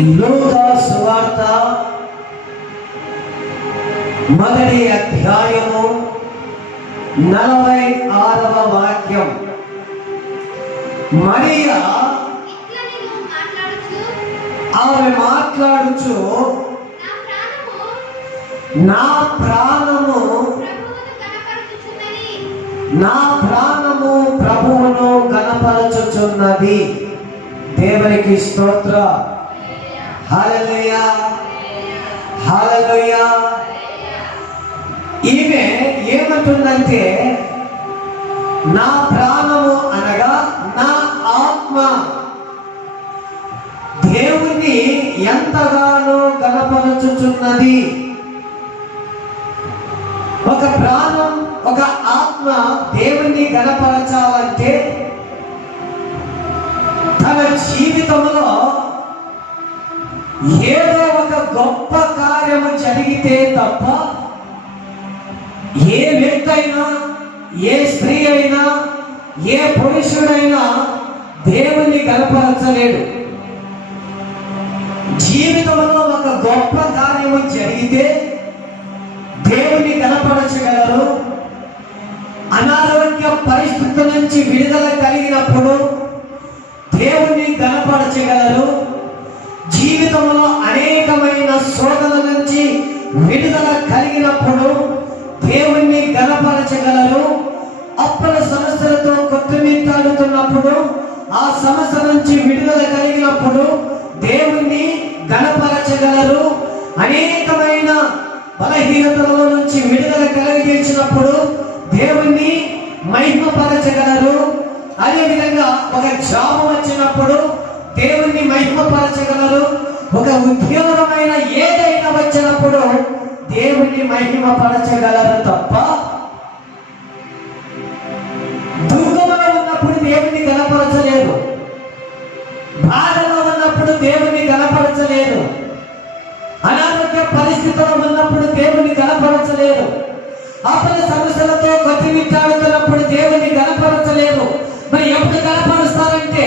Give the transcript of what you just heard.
లూకా సువార్త మొదటి అధ్యాయము 46వ వాక్యం. మరియా ఆమె మాట్లాడుచు, నా ప్రాణము ప్రభువును గణపరచుచున్నది. దేవునికి స్తోత్ర. హల్లెలూయా, హల్లెలూయా. ఈమె ఏమంటుందంటే, నా ప్రాణము అనగా నా ఆత్మ దేవుణ్ణి ఎంతగానో గణపరచుచున్నది. ఒక ప్రాణం, ఒక ఆత్మ దేవుణ్ణి గణపరచాలంటే తన జీవితంలో ఏదో ఒక గొప్ప కార్యము జరిగితే తప్ప ఏ వ్యక్తి అయినా, ఏ స్త్రీ అయినా, ఏ పురుషుడైనా దేవుణ్ణి గణపరచలేడు. జీవితంలో ఒక గొప్ప కార్యము జరిగితే దేవుణ్ణి గణపరచగలరు. అనారోగ్య పరిస్థితుల నుంచి విడుదల కలిగినప్పుడు దేవుణ్ణి గణపరచగలరు. జీవితంలో అనేకమైన శోధనల నుంచి విడుదల కలిగినప్పుడు దేవుణ్ణి గణపరచగలరు. అప్పుల సమస్యలతో కొట్టుమిట్టాడుతున్నప్పుడు, ఆ సమస్య నుంచి విడుదల కలిగినప్పుడు దేవుణ్ణి గణపరచగలరు. అనేకమైన బలహీనతల నుంచి విడుదల కలిగించినప్పుడు దేవుణ్ణి మహిమపరచగలరు. అదేవిధంగా ఒక జాబ్ వచ్చినప్పుడు దేవుణ్ణి మహిమపరచగలరు. ఒక ఉద్యోగమైన ఏదైనా వచ్చినప్పుడు దేవుణ్ణి మహిమపరచగలరు తప్ప దుఃఖంలో ఉన్నప్పుడు దేవుణ్ణి గణపరచలేదు. బాధలో ఉన్నప్పుడు దేవుణ్ణి గణపరచలేదు. అనారోగ్య పరిస్థితుల్లో ఉన్నప్పుడు దేవుణ్ణి గణపరచలేదు. అప్పుల సమస్యలతో కొట్టుమిట్టాడుతున్నప్పుడు దేవుణ్ణి గణపరచలేదు. మరి ఎప్పుడు గణపరుస్తారంటే